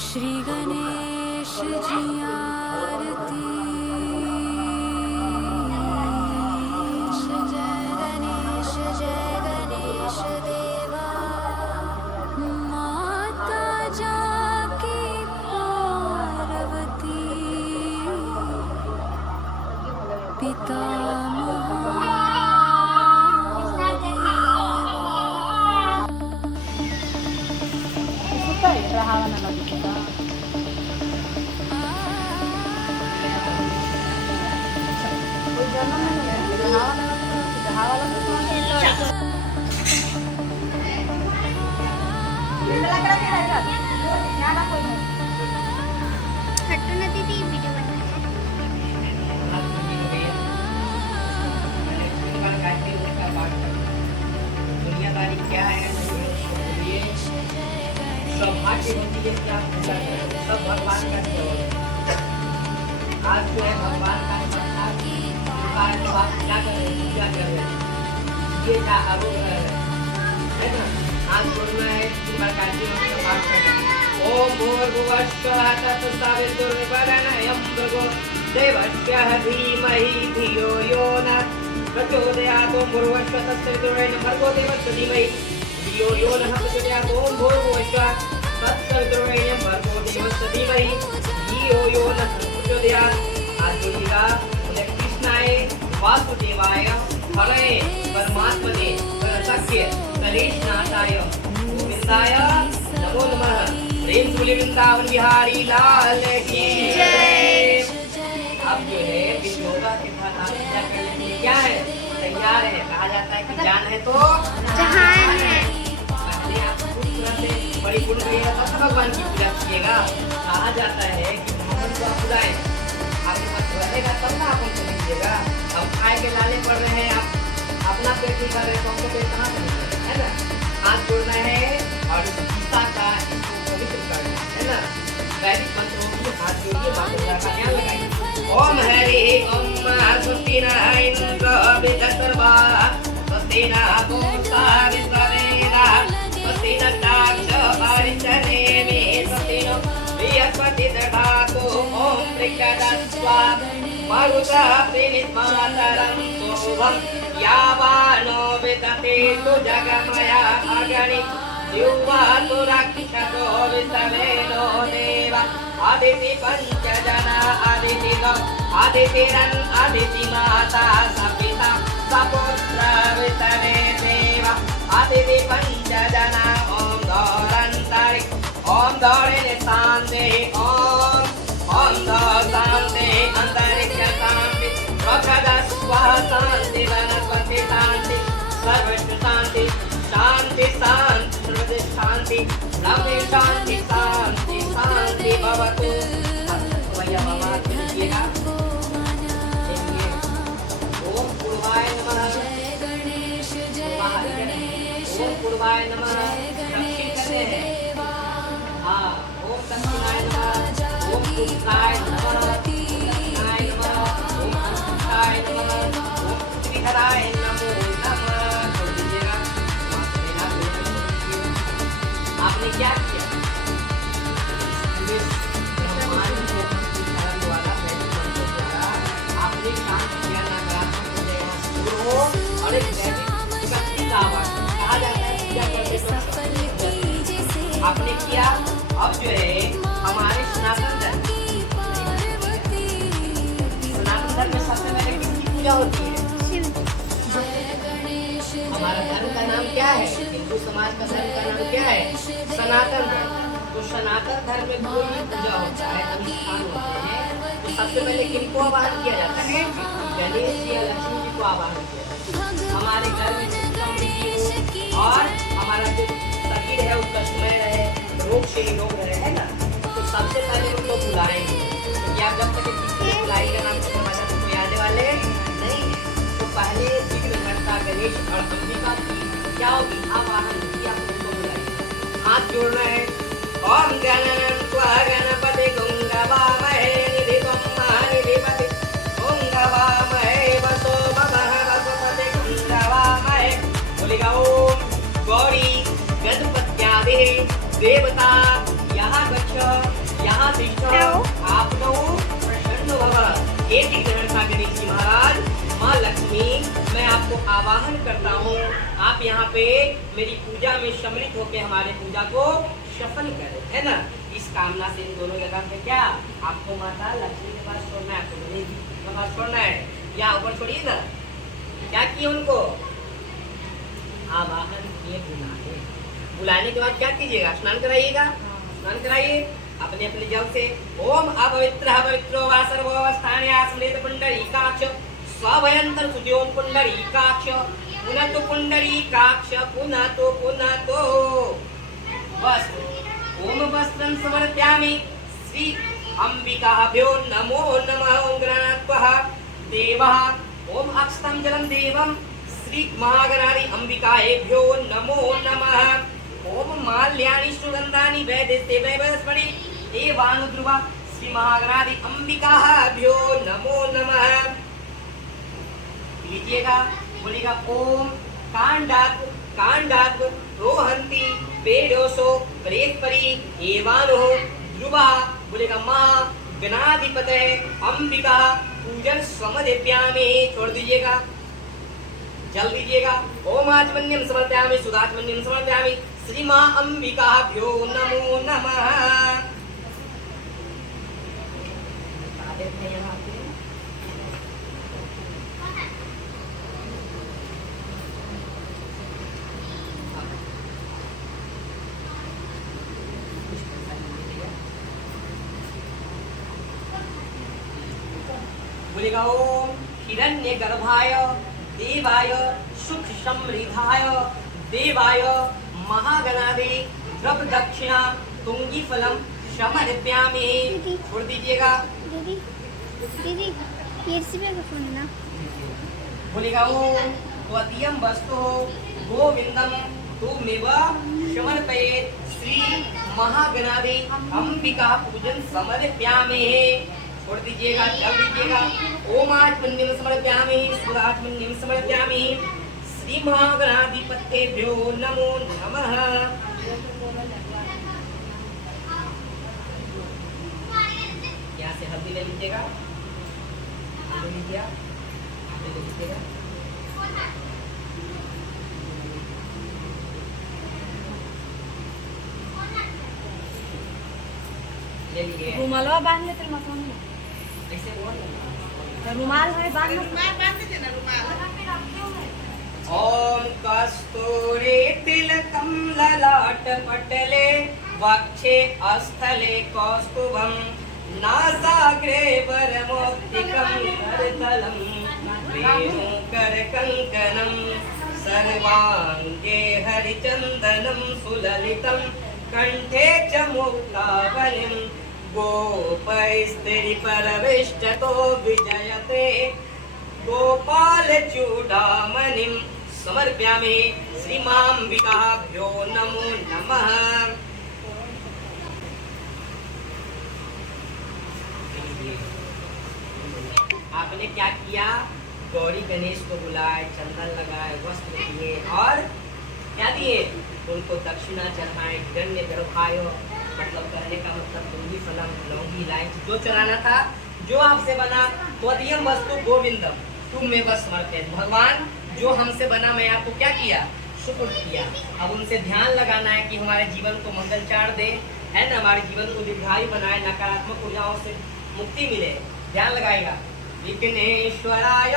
श्री गणेश जी आरती। जय गणेश देवा। माता जाकी पार्वती, पिता दुनियादारी क्या है, सौभाग्य होती है क्या पूजा करें, सब भगवान का केवल। आज जो है भगवान का साक्षात रूप तो आप क्या कर रहे हैं, पूजा कर रहे हैं, ये का आरोप है ना। आज बोलना है कि प्रकार की मंत्र पाठ करना। ओम भूर्भुवः स्वः तत्सवितुर्वरेण्यं भर्गो देवस्य धीमहि धियो यो नः प्रचोदयात्। ओम भूर्भुवः स्वः तत्सवितुर्वरेण्यं भर्गो देवस्य धीमहि धियो यो नः प्रचोदयात्। ओम भूर्भुवः स्वः तत्सवितुर्वरेण्यं भर्गो देवस्य धीमहि धियो यो नः प्रचोदयात्। आज बोलिएगा बोले कृष्णाय वासुदेवाय हरये परमात्मने परसख्य कलेशनाशाय गोविंदाय नमो नमः। प्रेम तुल्य वृंदावन बिहारी लाल की जय। अब जो है योगा के साथ आप पूजा करने के लिए क्या है, तैयार है। कहा जाता है कि जान है तो जहान है। पहले आप खूबसूरत से परिपूर्ण करिएगा तब भगवान की पूजा कीजिएगा। कहा जाता है कि मोहम्मद को आप बुलाएं, आपके पास रहेगा तब ना आप उनको कीजिएगा। अब खाए के लाले पड़ रहे हैं, आप अपना पेट नहीं कर रहे हैं तो हमको पेट कहाँ से है ना। हाथ जोड़ना है और गीता का पवित्र करना है ना। वैदिक मंत्रों की हाथ जोड़िए, माता का ध्यान लगाइए। ओम हरि ओम स्वस्ति न इंद्र विदर्भा स्वस्ति न पूषा विश्ववेदाः स्वस्ति नक्षत्र परिचरेमि स्वस्ति नो बृहस्पति दधातु। ओम वृषदस्वा मरुतः प्रीणितमातरं शोभं यावानो विदते तु जगमया अगणि युवातु रक्षतो विश्वेनो देवा। आदिति पंचजना आदिति गौ आदितिरन् आदिति माता सपिता सपुत्र विश्वे देवा। आदिति पंचजना ओम दौरन्तरि ओम दौरिणे शान्ति ओम शान्ति अंतरिक्ष शान्ति वक्रदस्वा शान्ति वनस्पति शान्ति सर्वत्र शान्ति शान्ति शान्ति सर्वत्र शान्ति ब्रह्मे शान्ति शान्ति शान्ति भवतु। भैया बाबा कीजिएगा। ओम पूर्वाय नमः। ओम पूर्वाय नमः दक्षिण करते हैं। हाँ ओम दक्षिणाय नमः। ओम उत्तराय नमः। दक्षिणाय नमः। ओम अंतराय नमः। ओम त्रिहराय नमो नमः। छोड़ दीजिएगा। आपने क्या किया, आपने काम किया, नकारात्मक ऊर्जा दूर हो और एक शक्ति का आवाज कहा जाता है पूजा करते समय आपने किया। अब जो है हमारे सनातन धर्म में सबसे पहले किसकी पूजा होती है? हमारा धर्म का नाम क्या है? हिंदू समाज का धर्म का नाम क्या है? सनातन धर्म। तो सनातन धर्म में कोई भी पूजा होता है, अनुष्ठान होते हैं, तो सबसे पहले किनको आवाहन किया जाता है? गणेश जी या लक्ष्मी जी को आवाहन किया जाता है। हमारे घर में समृद्धि हो और हमारा जो शरीर है उसका समय रहे, रोग से निरोग रहे, है ना। तो सबसे पहले उनको बुलाएंगे। या जब तक किसी को बुलाएंगे नाम से दरवाजा तो कोई आने वाले नहीं। तो पहले विघ्नहर्ता गणेश और अंबिका की क्या होगी? आवाहन होगी, आप उनको बुलाएंगे। हाथ जोड़ना है। ओम गणनान्त्वा गणपति गंगावामहे निधिपं महानिधिपति गंगावामहे वसो भवः वसुपति गंगावामहे। बोलेगा ओम गौरी गणपत्यादि देवता यहाँ यहाँ तिष्ठ आपनो प्रसन्न भव। एक ग्रहण था गणेश जी महाराज। माँ लक्ष्मी, मैं आपको आवाहन करता हूँ, आप यहाँ पे मेरी पूजा में सम्मिलित होकर हमारे पूजा को सफल करें, है ना। इस कामना से इन दोनों जगह पे क्या आपको माता लक्ष्मी के पास छोड़ना है, आपको गणेश जी के पास छोड़ना है। यहाँ ऊपर छोड़िए ना, क्या किए उनको आवाहन किए, बुलाने के बाद क्या कीजिएगा, स्नान कराइएगा, स्नान कराइए अपने अपने जल से। ओम अपवित्र पवित्रो वा सर्वोवस्थाने आसमेत पुंडरीकाक्ष स्वभयंतर सुजोम पुंडरीकाक्ष पुनः तो पुंडरीकाक्ष पुनः तो वस्त्र। ओम वस्त्रं समर्पयामि श्री अंबिकाभ्यो नमो नमः। ओम गणात्वः देवः। ओम अक्षतं जलं देवं श्री महागणारी अंबिकाभ्यो नमो नमः। ओम माल्यानि सुगंधानि वैदेस्ते वैवस्मणि एवानुद्रुवा श्री महागणारी अंबिकाभ्यो नमो नमः। लीजिएगा, बोलिएगा ओम कांडात रोहंती पेड़ोसो प्रेतपरी एवानो ध्रुवा। बोलेगा माँ गणाधिपते अंबिका पूजन समर्पयामि। छोड़ दीजिएगा, जल दीजिएगा। ओम आचमन्यम समर्पयामि सुदाचमन्यम समर्पयामि श्री माँ अंबिकाभ्यो नमो नमः। बोलेगा ओम हिरण्य गर्भाय देवाय सुख समृद्धाय देवाय महागणादि द्रव दक्षिणा तुंगी फलम समर्पयामि। छोड़ दीजिएगा। दीदी ये रेसिपी का फोन ना। बोलेगा ओम त्वदीयं वस्तु गोविंदम तुमेव समर्पयेत् श्री महागणादि अंबिका पूजन समर्पयामि। छोड़ दीजिएगा, जल दीजिएगा। ओम आचमन्यम समर्पयामि सुराचमन्यम समर्पयामि श्री महागणाधिपतेभ्यो नमो नमः। यहाँ से हल्दी ले लीजिएगा, ले लीजिएगा, ले लीजिएगा। ले लीजिए। रुमालवा बांध लेते हैं मकान में। ऐसे बोल। रुमाल है बांध लो। ओम कस्तूरी तिलकं ललाटपटले वक्षे अस्थले कौस्तुभं नासाग्रे वरमौक्तिकं करतलं वेणुकरकङ्कणं सर्वाङ्गे हरिचन्दनं सुललितं कंठे च मुक्तावलिं गोपैस्त्री परविष्टतो विजयते गोपाल चूडामणिं समर्पयामि श्री मांबिकाभ्यो नमो नमः। आपने क्या किया, गौरी गणेश को बुलाए, चंदन लगाए, वस्त्र दिए और क्या दिए, उनको दक्षिणा चढ़ाए, हिरण्य गर्भाय, मतलब कहने का मतलब तुंगी फलम लौंगी इलायची जो चढ़ाना था, जो आपसे बना त्वदीयं वस्तु गोविंदम तुम में बस समर्पित। भगवान जो हमसे बना मैं आपको क्या किया, सुपुर्द किया। अब उनसे ध्यान लगाना है कि हमारे जीवन को मंगल चार दे, है ना, हमारे जीवन को दीर्घायु बनाए, नकारात्मक ऊर्जाओं से मुक्ति मिले। ध्यान लगाएगा। विघ्नेश्वराय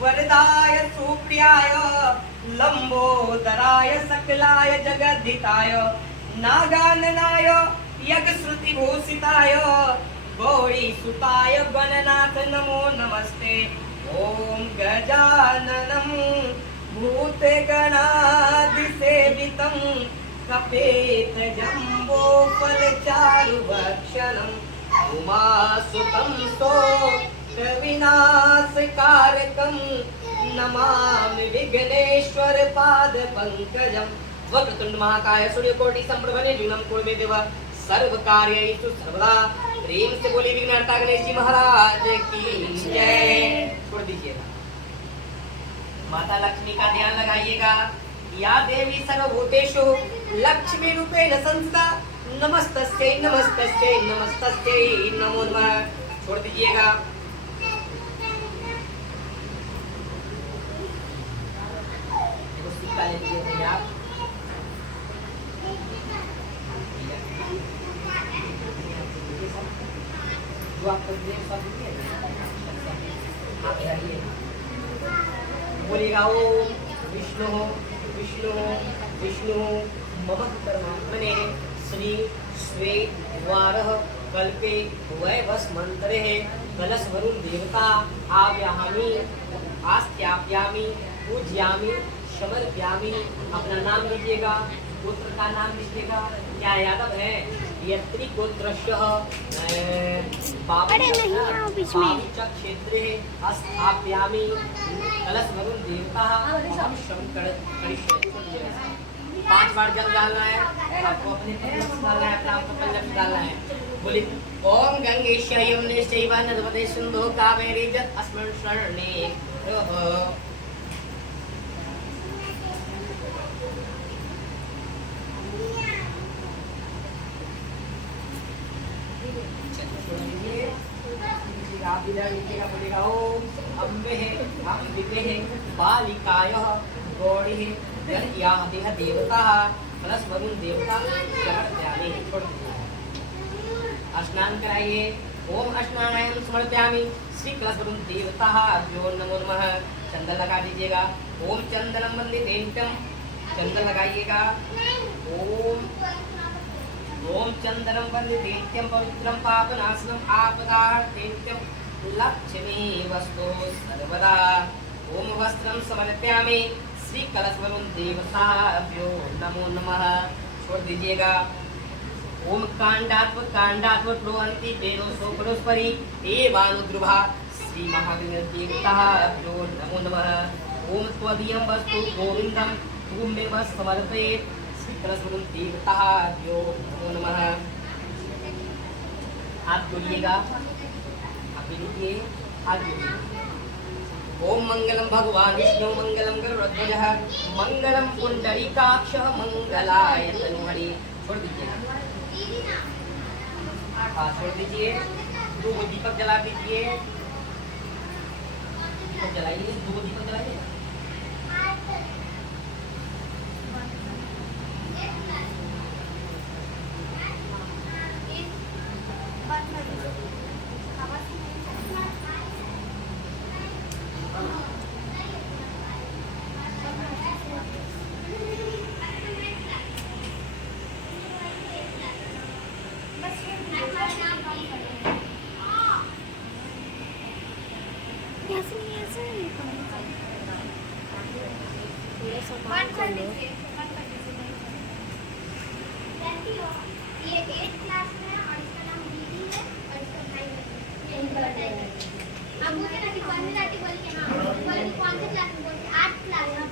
वरदाय सुप्रियाय लंबोदराय सकलाय जगद्धिताय नागाननाय यज्ञश्रुति भूषिताय गौरी सुताय गणनाथ नमो नमस्ते। ओम गजाननं भूतगणादिसेवितं कपेत जम्बो फलचारुभक्षणम् उमासुतं स्तोत्रविनाशकारकं नमामि विघ्नेश्वर पादपङ्कजम्। वक्रतुंड महाकाय सूर्यकोटि संप्रभ निर्विघ्नं कुरु मे देव सर्वकार्येषु सर्वदा। प्रेम से बोली विघ्नहर्ता गणेश जी महाराज की जय। छोड़ दीजिएगा। माता लक्ष्मी का ध्यान लगाइएगा। या देवी सर्वभूतेषु लक्ष्मी रूपेण संस्थिता नमस्तस्यै नमस्तस्यै नमस्तस्यै नमो नमः। छोड़ दीजिएगा। देखो सिक्का ले लीजिए भैया। जो आपको दिए सब दिए आप जाइए बोलिएगा ओम विष्णु विष्णु विष्णु मम परमात्मने श्री स्वे द्वारः कल्पे वैवस्मन्तरे कलश वरुण देवता आव्याहामि आस्थापयामि पूजयामि समर्पयामि। अपना नाम लीजिएगा, पुत्र का नाम लीजिएगा। क्या यादव है? यत्री गोत्रस्य अरे नहीं आओ बीच में। क्षेत्रे स्थापयामि कलश वरुण देवता अभिषेकं करिष्यामि। 5 बार जल डालना है आपको, अपने पंजाब से डालना है, अपना आपको पंजाब से डालना है। बोलिए ओम गंगेशय यमुनेशैव नर्मदे सिंधु कावेरी जल अस्मिन् शरणे आप इधर लिखिएगा। बोलेगा ओम अम्बे अम्बिके बालिकाय गौड़ी या देह देवता प्लस वरुण देवता समर्पयामि। छोड़ दीजिए, स्नान कराइए। ओम स्नानाय समर्पयामि श्री कलश वरुण देवता जो नमो नमः। चंदन लगा दीजिएगा। ओम चंदनम वंदितेन्त्यम, चंदन लगाइएगा। ओम चंदनम वंदितेन्त्यम पवित्रम पापनाशनम आपदार्तेन्त्यम लक्ष्मी वस्तु सर्वदा। ओम वस्त्रम समर्पयामि श्री कलश वरुण देवताभ्यो नमो नमः। छोड़ दीजिएगा। ओम कांडात्व प्रोहन्ति तेनो सोपरोस्परि एवानुद्रुभा श्री महावीर देवताभ्यो नमो नमः। ओम त्वदीयं वस्तु गोविंदम भूमेव समर्पयेत् श्री कलश वरुण देवताभ्यो नमो नमः। हाथ जोड़िएगा, आप लिखिए, हाथ जोड़िए। ओम मंगलम भगवान विष्णु मंगलम गरुड़ध्वजः मंगलम पुंडरीकाक्षः मंगलाय तनूहरि। छोड़ दीजिए, छोड़ दीजिए। 2 दीपक जला दीजिए, दीपक जलाइए, 2 दीपक जलाइए। ये 8th क्लास में है और इसका नाम दीदी है और इसका भाई है। इनको बताइए। अब मुझे ना कि कौन सी लाठी बोल के हाँ बोल कि कौन से क्लास में बोल के 8th क्लास में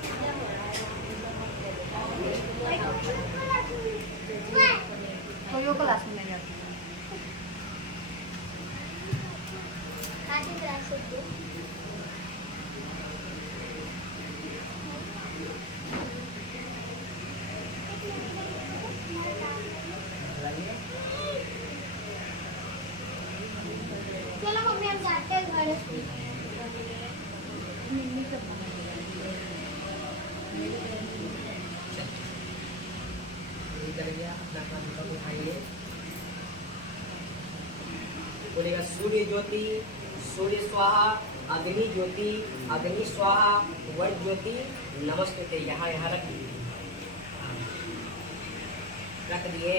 तो यो क्लास में नहीं आती। आधी क्लास से चलो मम्मी हम जाते हैं घर। बोलेगा सूर्य ज्योति सूर्य स्वाहा अग्नि ज्योति अग्नि स्वाहा वर ज्योति नमस्ते। यहाँ यहाँ रख दिए।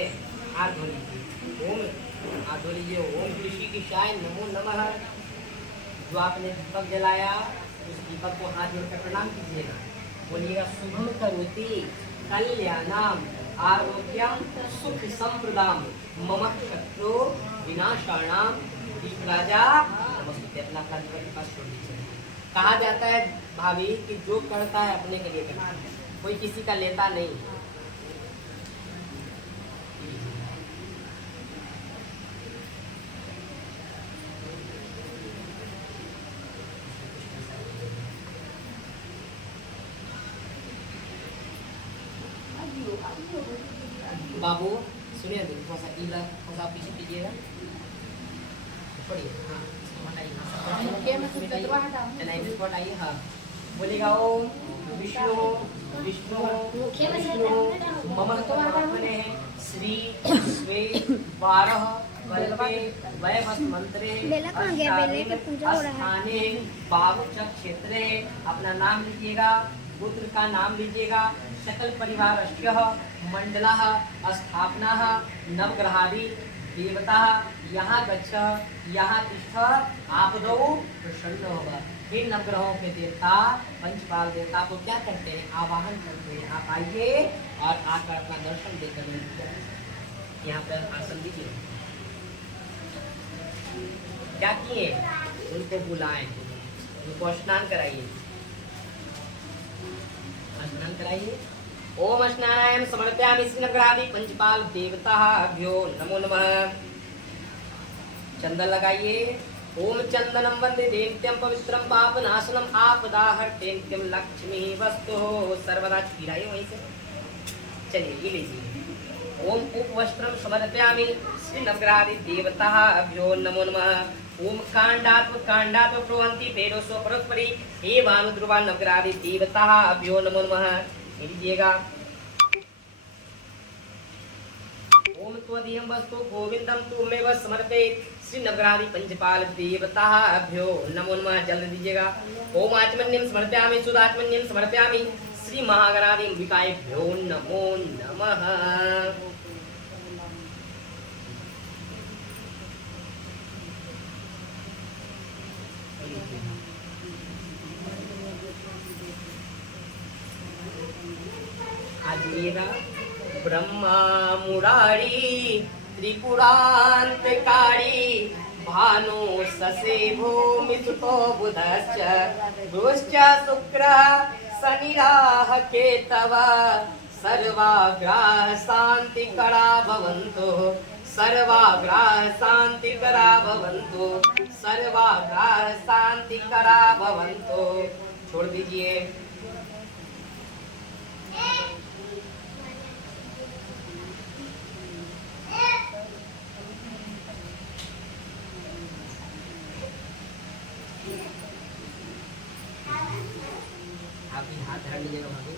हाथ धो लीजिए। ओम हाथ धो लीजिए। ओम ऋषि की शाय नमो नमः। जो आपने दीपक जलाया उस दीपक को हाथ जोड़कर प्रणाम कीजिएगा। बोलिएगा शुभम करोति कल्याणम आरोग्यम सुख संप्रदाम मम शत्रु विनाशाणाम राजा नमस्ते। अपना अपना दीपक के पास छोड़ दीजिए। कहा जाता है भाभी कि जो करता है अपने के लिए करता है, कोई किसी का लेता नहीं। बाबू सुनिए तो थोड़ा सा इला थोड़ा सा पीछे कीजिएगा पढ़िए हाँ हटाइए हटाइए हाँ बोलेगा ओम विष्णु विष्णु विष्णु ममत्वने श्री स्वे 12 कल्पे वैवस् मंत्रे बेला कहाँ गया? बेले पे पूजा हो रहा है। स्थाने बावचक क्षेत्रे अपना नाम लीजिएगा पुत्र का नाम लीजिएगा सकल परिवार मंडला स्थापना नवग्रहादि देवता यहाँ गच्छ यहाँ तिष्ठ आपदो प्रसन्न होगा। फिर नवग्रहों के देवता पंचपाल देवता को क्या करते हैं आवाहन करते हैं आप आइए और आकर अपना दर्शन देकर यहाँ पर आसन दीजिए। क्या किए उनको बुलाएं उनको स्नान कराइए स्नान कराइए। ओम स्नानाय समर्पयामि श्रीनगरादि पंचपाल देवताभ्यो नमो नमः। चंदन लगाइए। ओम चंदनम वंदे देव्यं पवित्रं पापनाशनम आपदाहर्तेन्त्यं लक्ष्मी वस्तु सर्वदा छुड़ाइए वहीं से। चलिए ये लीजिए। ओम उपवस्त्रं समर्पयामि श्रीनगरादि देवताभ्यो नमो नमः। ओम कांडात्म प्रवहन्ति पेरोसो परस्परि हे भानुध्रुवा नगरादि देवताभ्यो नमो नमः। लीजिएगा। ओम त्वदीयं वस्तु गोविंदं तुमेव समर्पयेत् श्री नगरादि पंचपाल देवताभ्यो नमो नमः। जल्द दीजिएगा। ओम आचमन्यं समर्पयामि सुदाचमन्यं समर्पयामि श्री महागणादि अंबिकाभ्यो नमो नमः। आजिएगा। ब्रह्मा मुरारी त्रिपुरांतकारी भानु ससे भूमि सुतो बुधश्च गुरुश्च शुक्रः शनिराह केतव सर्वाग्राह शांतिकरा भवन्तु सर्वाग्राह शांतिकरा भवन्तु सर्वाग्राह शांतिकरा भवन्तु। छोड़ दीजिए। आप भी हाथ धर लीजिएगा भाभी।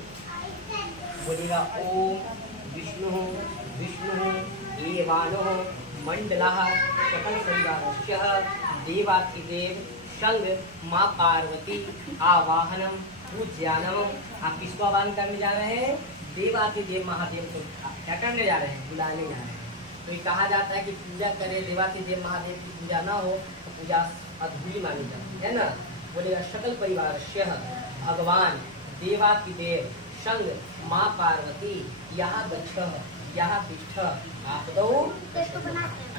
बोलिएगा ओम विष्णु विष्णु एवानो मंडलः सकल परिवारस्य देवातिदेव संग माँ पार्वती आवाहनम पूज्यानम। आप किसको आवाहन करने जा रहे हैं देवातिदेव महादेव को क्या करने जा रहे हैं बुलाने जा रहे हैं। तो ये कहा जाता है कि पूजा करें देवातिदेव महादेव की पूजा ना हो तो पूजा अधूरी मानी जाती है ना। बोलेगा सकल परिवार भगवान देवातिदेव संग माँ पार्वती यहाँ गच्छ यहाँ तिष्ठ आपदो। कैसे बनाते हैं?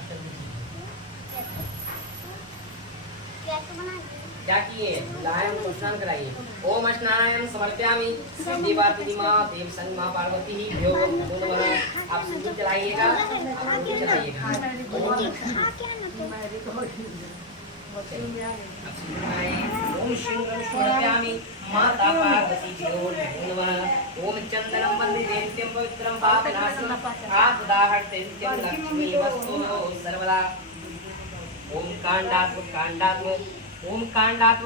क्या किए लायम को स्नान कराइए। ओम स्नानाय समर्पयामि श्री देवातिदेव माँ देव संग माँ पार्वती भ्यो नमो नमः। आप सिंदूर चलाइएगा आप सिंदूर चलाइएगा। ओम सिंदूर समर्पयामि माता पार्वती भ्यो नमो नमः। ओम चंदनं वन्दे देव्यं पवित्रं पापनाशनं आपदाहर्तेन्त्यं लक्ष्मी वस्तु सर्वदा। ओम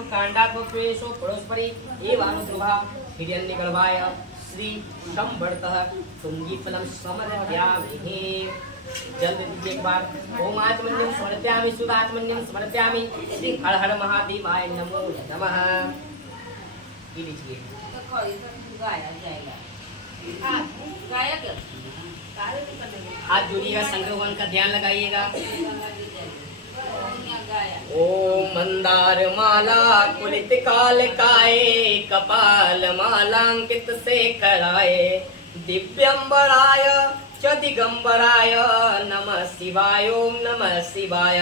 कांडात्म प्रेषो परस्परि एवानुध्रुवा हिरण्यगर्भाय श्री संवर्तः तुंगीफलं समर्पयामि। जल्द दीजिए एक बार। ओम आचमन्यं समर्पयामि सुदाचमन्यं समर्पयामि श्री हर हर महादेवाय नमो नमः। ये लीजिए। हाथ जोड़िएगा संग्रहण का ध्यान लगाइएगा। ओम मंदार माला कुलित काल काए कपाल मालांकित से कराए दिव्यंबराय च दिगंबराय नमः शिवाय ओम नमः शिवाय।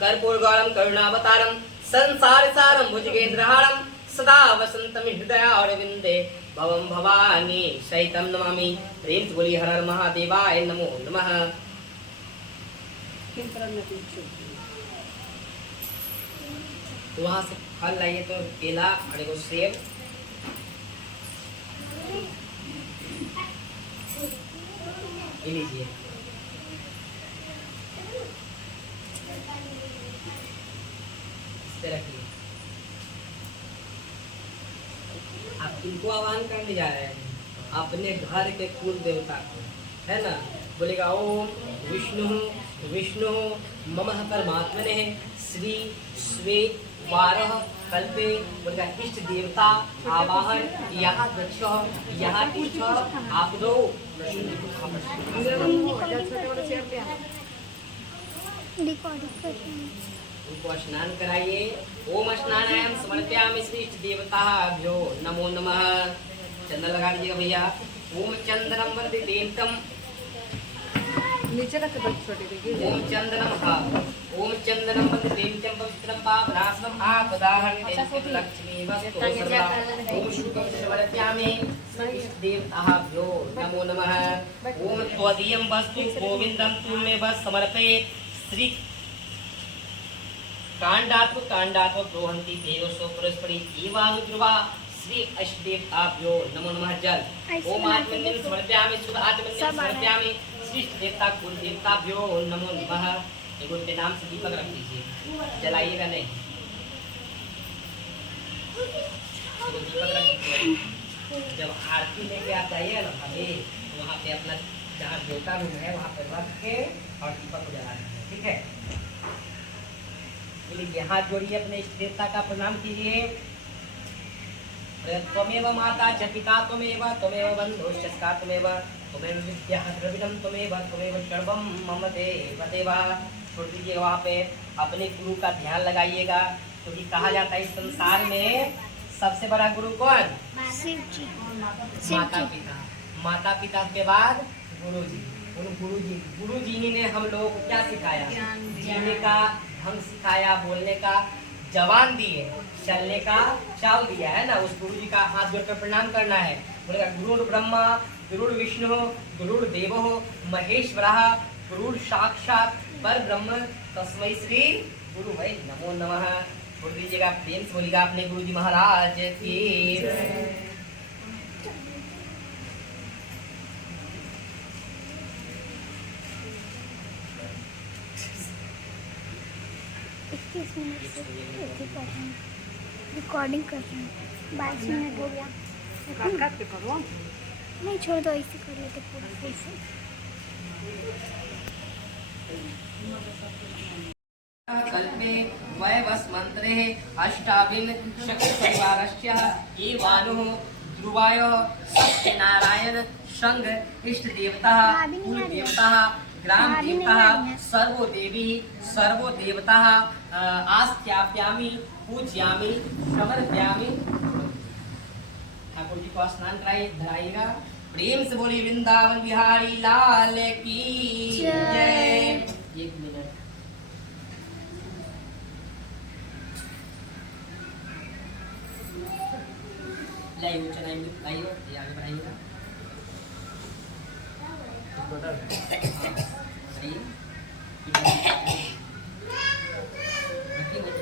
कर्पूर गौरम करुणावतारम संसार सारम भुजगेंद्रहारम सदा वसंतम हृदयारविंदे भवम भवानी सहितम नमामि। प्रेम से बोलिए हर हर महादेवाय नमो नमः। तो वहां से फल लाइए तो केला और एगो सेब। ये लीजिए। से रखिए। आप किनको आह्वान करने जा रहे हैं? अपने घर के कुल देवता को, है ना। बोलेगा ओम विष्णु विष्णु मम परमात्मने श्री श्वेत वारह कल्पे। बोलेगा इष्ट देवता आवाहन यहाँ दक्ष यहाँ तिष्ठ आप दो। उनको स्नान कराइए। ओम स्नानायाम समर्पयामि श्री इष्ट देवताभ्यो नमो नमः। चंदन लगा लीजिएगा भैया। ओम चंदनम वंदे देवतम। नीचे का छोटी देखिए। ओम चंदनम ओम चंदनम वंदे देवतम पवित्रम पापनाशनम आपदाहरणं लक्ष्मी वस्तु सर्वा। ओम शुभं समर्पयामि श्री इष्ट देवताभ्यो नमो नमः। ओम त्वदीयं वस्तु गोविंदं तुमे वस समर्पयेत् श्री कांडात्व प्रोहंति देवसो पुरस्परि एवानुद्रुवा श्री अष्टदेवताभ्यो नमो नमः। जल ओम आत्मन्यं समर्पयामि शुभ आत्मन्यं समर्पयामि श्री देवता कुल देवताभ्यो नमो नमः। एक उनके नाम से दीपक रख दीजिए, जलाइएगा नहीं। तो दीपक रख दीजिए। जब आरती लेके आप जाइएगा ना कभी, तो वहाँ पे अपना जहाँ देवता रूम है वहाँ पे रख के और दीपक को जला दीजिए, ठीक है। लीजिए, हाथ जोड़िए, अपने इष्ट देवता का प्रणाम कीजिए। त्वमेव माता च पिता त्वमेव बन्धुश्च सखा त्वमेव विद्या द्रविणं त्वमेव सर्वं मम देव। छोड़ दीजिए वहाँ पे, अपने गुरु का ध्यान लगाइएगा। क्योंकि तो कहा जाता है इस संसार में सबसे बड़ा गुरु कौन? माता पिता के बाद गुरु जी। उन गुरु जी ने हम लोगों को क्या सिखाया? जीने का ढंग सिखाया, बोलने का जवान दिए, चलने का चाल दिया, है ना। उस गुरु जी का हाथ जोड़कर प्रणाम करना है। बोलेगा गुरुर् ब्रह्मा गुरुर् विष्णु गुरुर् देवो महेश्वरः गुरुर् साक्षात परब्रह्म तस्मै श्री गुरु वै नमो नमः। छोड़ दीजिएगा, प्रेम से बोलिएगा अपने गुरु जी महाराज की। रिकॉर्डिंग कर रहे हैं। 22 मिनट हो गया। काट के करो। नहीं छोड़ दो, ऐसे कर लेते पूरा फुल से। कल्पे वैवस्मन्त्रे अष्टाविं शक्ति परिवारस्य एवानुः ध्रुवाय सत्यनारायण संघ इष्ट देवता कुल देवता ग्राम देवता सर्वो देवता आस्थाप्यामि पूज्यामि समर्पयामि। ठाकुर जी को स्नान कराइएगा। प्रेम से बोलिए वृंदावन बिहारी लाल की जय। 1 मिनट। लाइव चलाइए, ये आगे बढ़ाइएगा।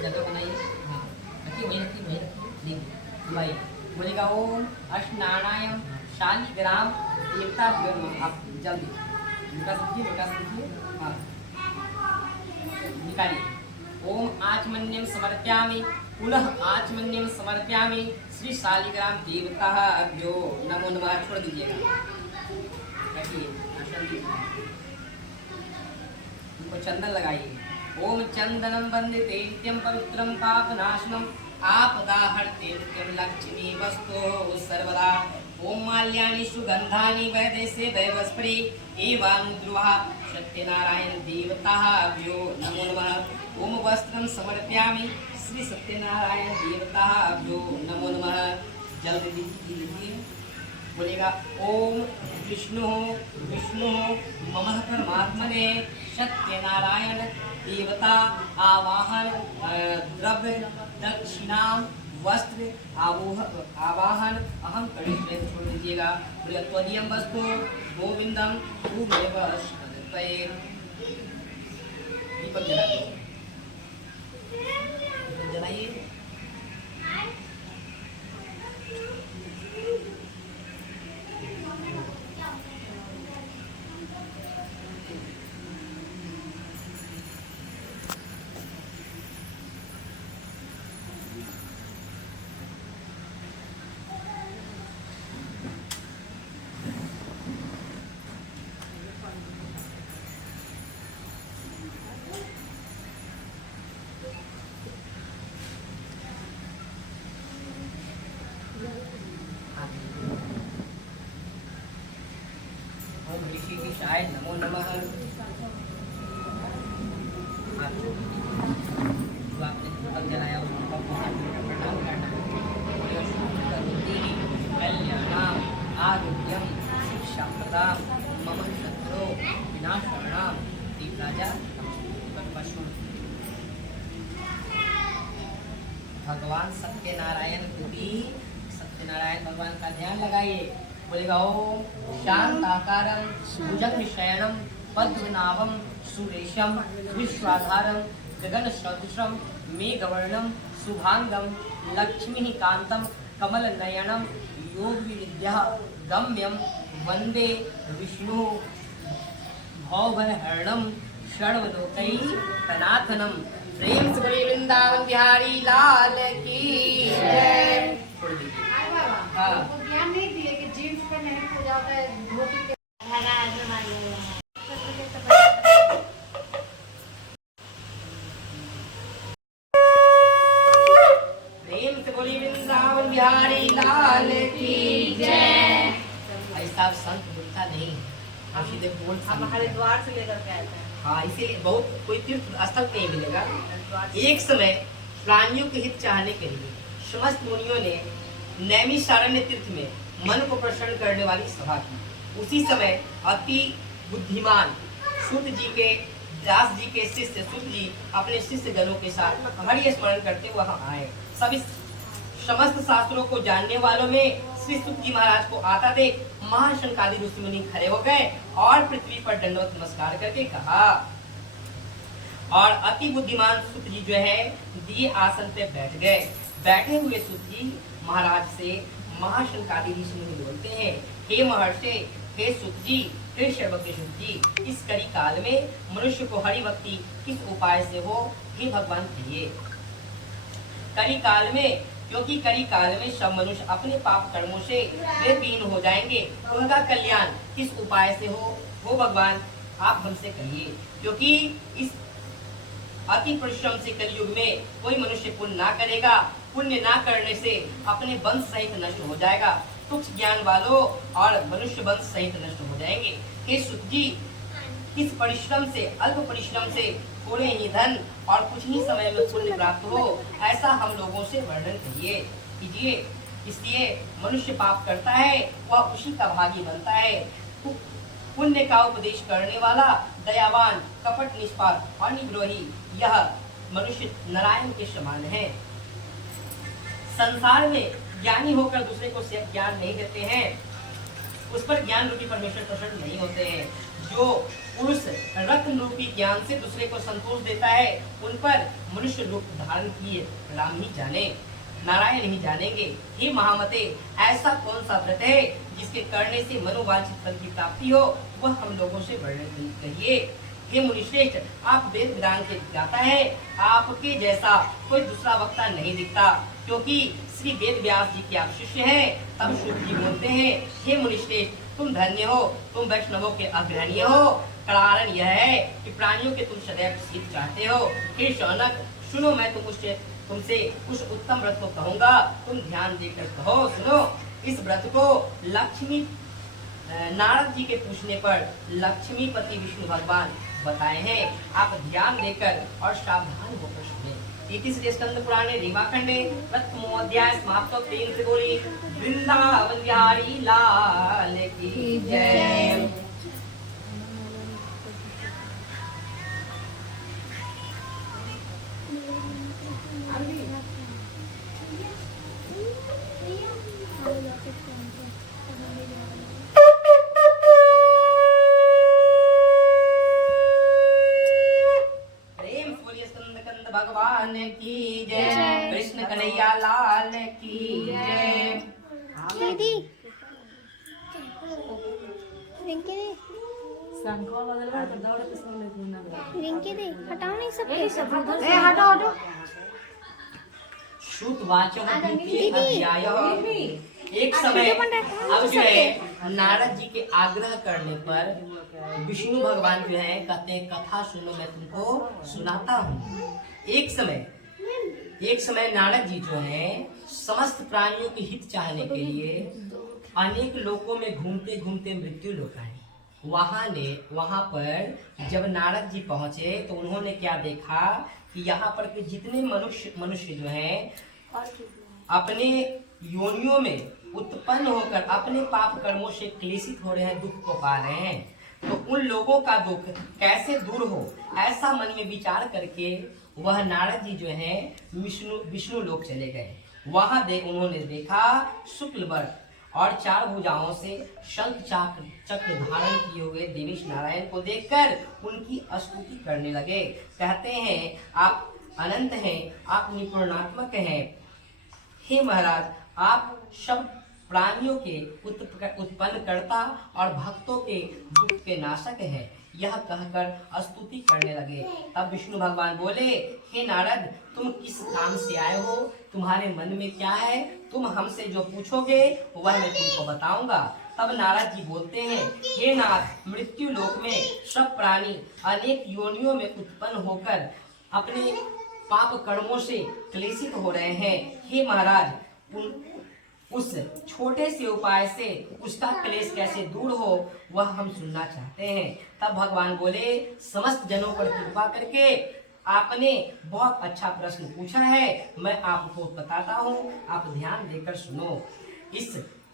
जगह बनाइए। हाँ रखिए वही। बोलेगा ओम अष्टनारायण शालिग्राम देवता। आप जल्दी बेटा सीखिए। हाँ निकालिए। ओम आचमन्यम समर्पयामि पुनः आचमन्यम समर्पयामि श्री शालिग्राम देवताभ्यो नमो नमः। छोड़ दीजिएगा, रखिए, उनको चंदन लगाइए। ओम चंदनम वंदिते नित्यं पवित्रं पापनाशनम आपदाहर्तेत्यं लक्ष्मी वस्तु सर्वदा। ओम माल्यानि सुगंधानि वैदेशे दैवस्परि एवानुद्रुवा सत्यनारायण देवताभ्यो नमो नमः। ओम वस्त्रं समर्पयामि श्री सत्यनारायण देवताभ्यो नमो नमः। जल्दी लीजिए। बोलेगा ओम विष्णु मम परमात्मने सत्यनारायण देवता आवाहन द्रव्य दक्षिणा वस्त्र आवाहन अहम करिष्ये। छोड़ दीजिएगा। बोले त्वदीयं वस्तु गोविंदम तुमेव समर्पये। दीपक जलाइए। राजा पशु भगवान सत्यनारायण को भी सत्यनारायण भगवान का ध्यान लगाइए। बोलेगा ओम शांताकारं भुजंग शयनम पद्मनाभम सुरेशम विश्वाधारम गगन सदृशम मेघवर्णम शुभांगम लक्ष्मी कांतम कमल नयनम योग विद्या गम्यम वंदे विष्णु भवभयहरणम सर्वलोकै सनातनम। प्रेम से बोलिए वृंदावन बिहारी लाल की जय। हाँ। ध्यान नहीं दिए कि जीन्स पे नहीं पूजा होता है, धोती पे। प्रेम से बोलिए वृंदावन बिहारी लाल की जय। ऐसा संत बोलता नहीं, आप सीधे बोल हम हरिद्वार से लेकर के आए थे। हाँ, इसीलिए बहुत कोई तीर्थ स्थल नहीं मिलेगा। एक समय प्राणियों के हित चाहने के लिए समस्त मुनियों ने नैमिषारण्य तीर्थ में मन को प्रसन्न करने वाली सभा की। उसी समय अति बुद्धिमान सूत जी के व्यास जी के शिष्य सूत जी अपने शिष्य गणों के साथ हरि स्मरण करते वहां आए। सभी समस्त शास्त्रों को जानने वालों में श्री सूत जी महाराज को आता देख महाशंकादि ऋषि मुनि खड़े हो गए और पृथ्वी पर दंडवत नमस्कार करके कहा, और अति बुद्धिमान सूत जी जो है दिए आसन पे बैठ गए। बैठे हुए सूत जी महाराज से महाशंकादि ऋषि मुनि बोलते हैं, हे महर्षि, हे सूत जी, हे सर्वज्ञ सूत जी, इस करी काल में मनुष्य को हरि भक्ति किस उपाय से हो, हे भगवान कहिए। करी काल में, क्योंकि करी काल में सब मनुष्य अपने पाप कर्मों से विहीन हो जाएंगे, उनका कल्याण किस उपाय से हो भगवान आप हमसे कहिए। क्योंकि इस अति परिश्रम से कलयुग में कोई मनुष्य पुण्य ना करेगा, पुण्य ना करने से अपने वंश सहित नष्ट हो जाएगा, तुच्छ ज्ञान वालों और मनुष्य वंश सहित नष्ट हो जाएंगे। हे सूत जी, किस परिश्रम से, अल्प परिश्रम से थोड़े ही धन और कुछ ही समय में पुण्य प्राप्त हो, ऐसा हम लोगों से वर्णन कीजिए। इसलिए मनुष्य पाप करता है वह उसी का भागी बनता है। पुण्य का उपदेश करने वाला दयावान, कपट निष्पाप और निग्रोही यह मनुष्य नारायण के समान है। संसार में ज्ञानी होकर दूसरे को ज्ञान नहीं देते हैं, उस पर ज्ञान रूपी परमेश्वर प्रसन्न नहीं होते हैं। जो पुरुष रत्न रूपी ज्ञान से दूसरे को संतोष देता है, उन पर मनुष्य रूप धारण किए राम ही जाने, नारायण ही जानेंगे। हे महामते, ऐसा कौन सा व्रत है जिसके करने से मनोवांछित फल की प्राप्ति हो, वह हम लोगों से वर्णन करिए। हे मुनिश्रेष्ठ, आप वेद वेदांत के ज्ञाता है, आपके जैसा कोई दूसरा वक्ता नहीं दिखता, क्योंकि श्री वेद व्यास जी के आप शिष्य हैं। तब सूत जी बोलते हैं, हे मुनिश्रेष्ठ, तुम धन्य हो, तुम वैष्णवों के अग्रहणीय हो। कारण यह है कि प्राणियों के तुम सदैव हित चाहते हो। हे शौनक, सुनो, मैं तुमसे उस उत्तम व्रत को कहूँगा, तुम ध्यान देकर कहो। सुनो, इस व्रत को लक्ष्मी नारद जी के पूछने पर लक्ष्मीपति विष्णु भगवान बताए हैं। आप ध्यान देकर और सावधान होकर सुने। तीसरे स्कंद पुराणे रीवा खंडे प्रथमो अध्याय समाप्त। प्रेम से बोली वृंदावन बिहारी लाल की जय। भगवान की जय, कृष्ण कन्हैया लाल की जय। दीदी रिंकी दी, रिंकी दी हटाओ नहीं सब, हटाओ। श्रुतवाचो अध्याय। एक समय अब जो है नारद जी के आग्रह करने पर विष्णु भगवान जो है कहते हैं, कथा सुनो, मैं तुमको सुनाता हूँ। एक समय नारद जी जो है समस्त प्राणियों के हित चाहने के लिए अनेक लोकों में घूमते घूमते मृत्यु लोक आए। वहां पर जब नारद जी पहुंचे तो उन्होंने क्या देखा कि यहाँ पर के जितने मनुष्य जो हैं अपने योनियों में उत्पन्न होकर अपने पाप कर्मों से क्लेशित हो रहे हैं, दुख को पा रहे हैं। तो उन लोगों का दुख कैसे दूर हो, ऐसा मन में विचार करके वह नारद जी जो है विष्णु लोक चले गए। वहां उन्होंने देखा शुक्ल वर और 4 भुजाओं से शंख चक्र धारण किए हुए देवेश नारायण को देखकर उनकी स्तुति करने लगे। कहते हैं आप अनंत हैं, आप निपुणात्मक हैं। हे महाराज, आप सब प्राणियों के उत्पन्न करता और भक्तों के दुख के नाशक हैं। यह कहकर स्तुति करने लगे। तब विष्णु भगवान बोले, हे नारद, तुम किस काम से आए हो? तुम्हारे मन में क्या है? तुम हमसे जो पूछोगे वह मैं तुमको बताऊंगा। तब नारद जी बोलते हैं, हे नाथ, मृत्यु लोक में सब प्राणी अनेक योनियों में उत्पन्न होकर अपने पाप कर्मों से क्लेशित हो रहे हैं। हे महाराज, उस छोटे से उपाय से उसका क्लेश कैसे दूर हो वह हम सुनना चाहते हैं। तब भगवान बोले, समस्त जनों पर कृपा करके आपने बहुत अच्छा प्रश्न पूछा है, मैं आपको बताता हूँ, आप ध्यान देकर सुनो।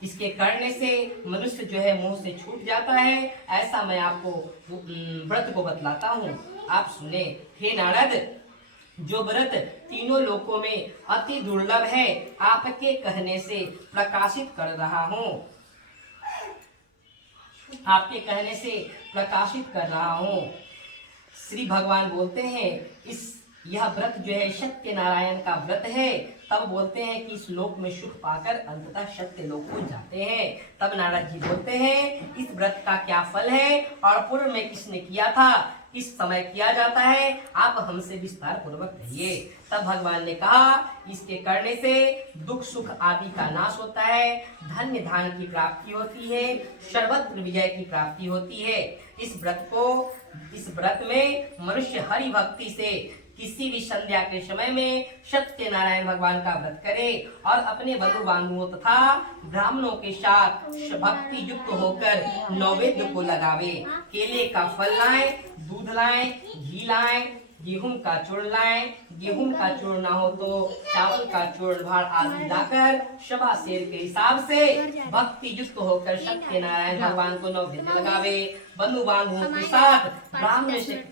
इसके करने से मनुष्य जो है मुंह से छूट जाता है, ऐसा मैं आपको व्रत को बतलाता हूँ, आप सुने। हे नारद, जो व्रत तीनों लोकों में अति दुर्लभ है, आपके कहने से प्रकाशित कर रहा हूँ, आपके कहने से प्रकाशित कर रहा हूँ। श्री भगवान बोलते हैं, यह व्रत जो है सत्य नारायण का व्रत है। तब बोलते हैं कि इस लोक में सुख पाकर अंततः सत्य लोक को जाते हैं। तब नारद जी बोलते हैं, इस व्रत का क्या फल है और पूर्व में किसने किया था, किस समय किया जाता है, आप हमसे विस्तार पूर्वक कहिए। तब भगवान ने कहा, इसके करने से दुख सुख आदि का नाश होता है, धन्य धान की प्राप्ति होती है, सर्वत्र विजय की प्राप्ति होती है। इस व्रत में मनुष्य हरि भक्ति से किसी भी संध्या के समय में सत्य नारायण भगवान का व्रत करे और अपने बंधु बांधुओं तथा ब्राह्मणों के साथ भक्ति युक्त होकर नैवेद्य को लगावे। केले का फल लाए, दूध लाए, घी लाए, गेहूं का चूर्ण लाए, गेहूं का चूर्ण ना हो तो चावल का चूर्ण भार आदि लाकर सवा शेर के हिसाब से भक्ति युक्त होकर सत्य नारायण भगवान को नैवेद्य लगावे। बंधु बांधुओं के साथ ब्राह्मण से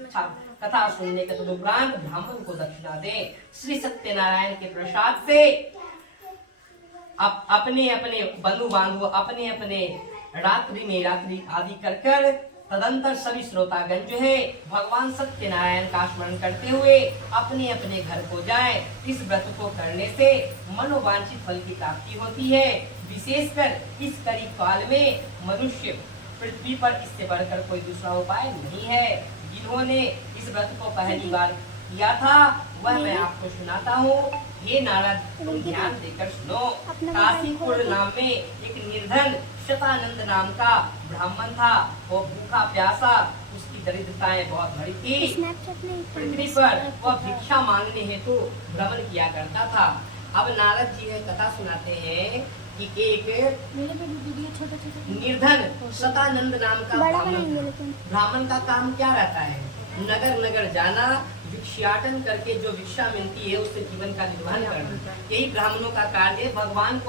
कथा सुनने के तदुपरांत ब्राह्मण को दक्षिणा दे। श्री सत्यनारायण के प्रसाद से अपने अपने बंधु बांधव अपने अपने रात्रि आदि कर तदंतर सभी श्रोतागण जो है भगवान सत्यनारायण का स्मरण करते हुए अपने अपने घर को जाएं। इस व्रत को करने से मनोवांछित फल की प्राप्ति होती है। विशेषकर इस करीब काल में मनुष्य पृथ्वी पर इससे बढ़कर कोई दूसरा उपाय नहीं है। जिन्होंने इस व्रत को पहली बार किया था वह मैं आपको सुनाता हूँ। हे नारद, तुम ध्यान देकर सुनो। काशीपुर नाम में एक निर्धन शतानंद नाम का ब्राह्मण था। वो भूखा प्यासा, उसकी दरिद्रताएं बहुत बड़ी थी। पृथ्वी पर वह भिक्षा मांगने हेतु भ्रमण किया करता था। अब नारद जी कथा सुनाते हैं कि एक निर्धन शतानंद नाम का ब्राह्मण का काम क्या रहता है, नगर नगर जाना, भिक्षाटन करके जो भिक्षा मिलती है उससे जीवन का निर्वहन करना। यही ब्राह्मणों का कार्य है। भगवान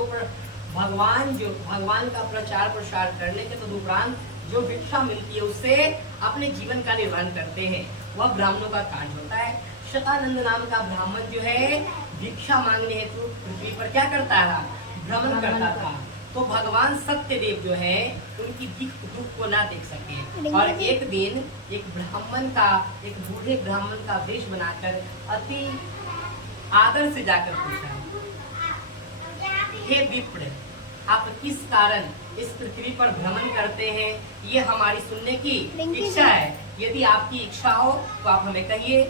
का प्रचार प्रसार करने के तदुपरांत जो भिक्षा मिलती है उससे अपने जीवन का निर्वहन करते हैं, वह ब्राह्मणों का कार्य होता है। शतानंद नाम का ब्राह्मण जो है भिक्षा मांगने हेतु पृथ्वी पर क्या करता था, भ्रमण करता था। तो भगवान सत्यदेव जो है उनकी दुख को ना देख सके और एक दिन एक बूढ़े ब्राह्मण का वेश बनाकर अति आदर से जाकर पूछा, हे विप्र, आप किस कारण इस पृथ्वी पर भ्रमण करते हैं, ये हमारी सुनने की इच्छा है। यदि आपकी इच्छा हो तो आप हमें कहिए।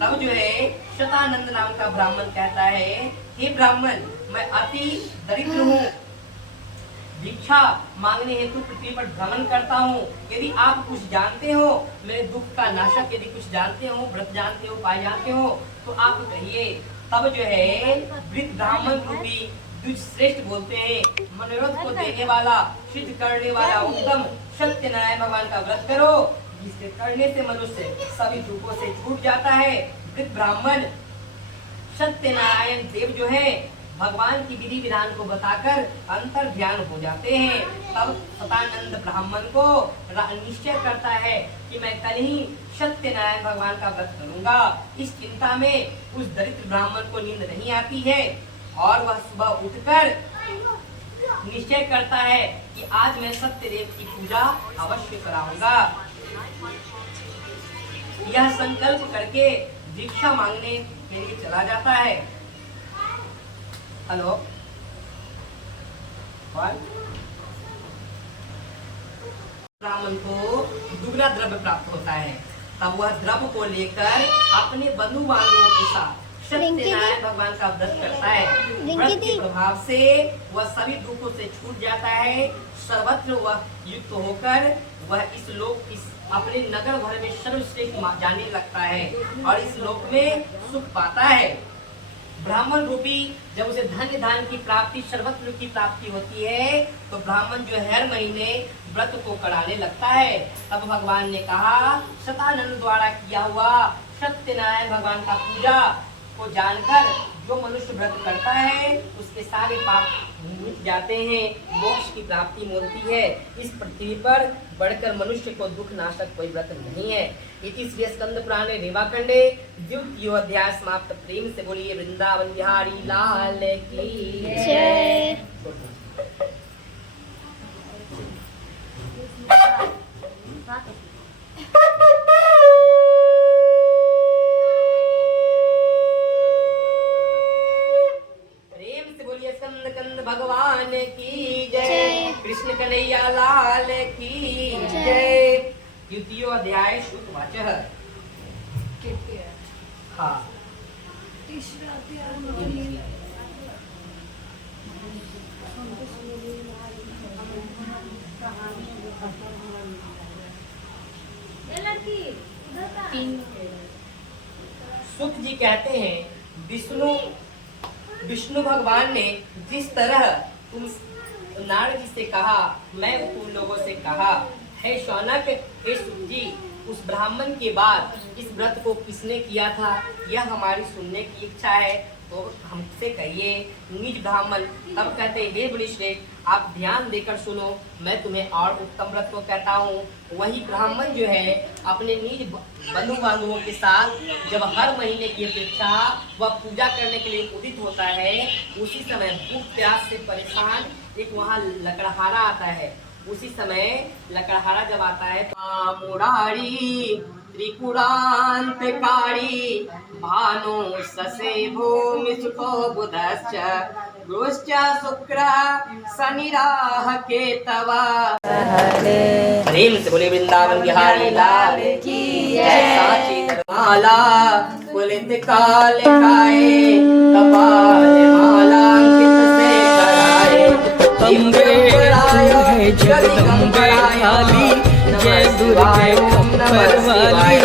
तब जो है शतानंद नाम का ब्राह्मण कहता है, हे ब्राह्मण, मैं अति दरिद्र हूँ, भिक्षा मांगने हेतु पृथ्वी पर भ्रमण करता हूँ। यदि आप कुछ जानते हो, मेरे दुख का नाशक यदि कुछ जानते हो, व्रत जानते हो, उपाय जानते हो तो आप कहिए। तब जो है वृद्ध ब्राह्मण रूपी द्विजश्रेष्ठ बोलते हैं, मनोरथ को देने वाला, सिद्ध करने वाला उत्तम सत्यनारायण भगवान का व्रत करो, जिसके करने से मनुष्य सभी दुखों से छूट जाता है। वृद्ध ब्राह्मण सत्यनारायण देव जो है भगवान की विधि विधान को बताकर अंतर ध्यान हो जाते हैं। तब सतानंद ब्राह्मण को निश्चय करता है कि मैं कल ही सत्यनारायण भगवान का व्रत करूंगा। इस चिंता में उस दरिद्र ब्राह्मण को नींद नहीं आती है और वह सुबह उठकर निश्चय करता है कि आज मैं सत्यदेव की पूजा अवश्य कराऊंगा। यह संकल्प करके दीक्षा मांगने के लिए चला जाता है। हेलो, ब्राह्मण को दुगना द्रव्य प्राप्त होता है। तब वह द्रव्य को लेकर अपने बंधु बांधवों के साथ सत्यनारायण भगवान का व्रत करता है। व्रत के प्रभाव से वह सभी दुखों से छूट जाता है। सर्वत्र वह युक्त होकर वह इस अपने नगर भर में सर्वश्रेष्ठ जाने लगता है और इस लोक में सुख पाता है। ब्राह्मण रूपी जब उसे धन्य धान की प्राप्ति, सर्वत्र की प्राप्ति होती है, तो ब्राह्मण जो हर महीने व्रत को कराने लगता है। तब भगवान ने कहा, सतानंद द्वारा किया हुआ सत्यनारायण भगवान का पूजा को जानकर जो मनुष्य व्रत करता है उसके सारे पाप मिट जाते हैं, मोक्ष की प्राप्ति मिलती है। इस पृथ्वी पर बढ़कर मनुष्य को दुख नाशक कोई व्रत नहीं है। इति श्री स्कंद पुराणे रेवाखंडे द्वितीयो अध्याय समाप्त। प्रेम से बोलिए वृंदावन बिहारी लाल की जय। भगवान की जय। कृष्ण कन्हैया लाल की जय। द्वितीय अध्याय शुक वाचः। हाँ, सुख जी कहते हैं विष्णु भगवान ने जिस तरह तुम नारद जी से कहा, मैं तुम लोगों से कहा, हे शौनक, हे सुख जी, उस ब्राह्मण के बाद इस व्रत को किसने किया था, यह हमारी सुनने की इच्छा है, तो हमसे कहिए। निज ब्राह्मण तब कहते, हे मुनिश्रेष्ठ, आप ध्यान देकर सुनो, मैं तुम्हें और उत्तम व्रत को कहता हूँ। वही ब्राह्मण जो है अपने निज बंधु बांधवों के साथ जब हर महीने की अपेक्षा वह पूजा करने के लिए उदित होता है, उसी समय भूख प्यास से परेशान एक वहाँ लकड़हारा आता है। उसी समय लकड़हारा जब आता है तो मुरारी त्रिपुरांतकारी भानु ससे भूमि सुखो बुधश्च गुरुश्च शुक्र शनिराह केतवा। प्रेम से बोले वृंदावन बिहारी लाल की जय। साची माला कुलित काल खाए, कपाल माला अंकित से कराए, जगदम्बे काली जय दुर्गे खप्पर वाली।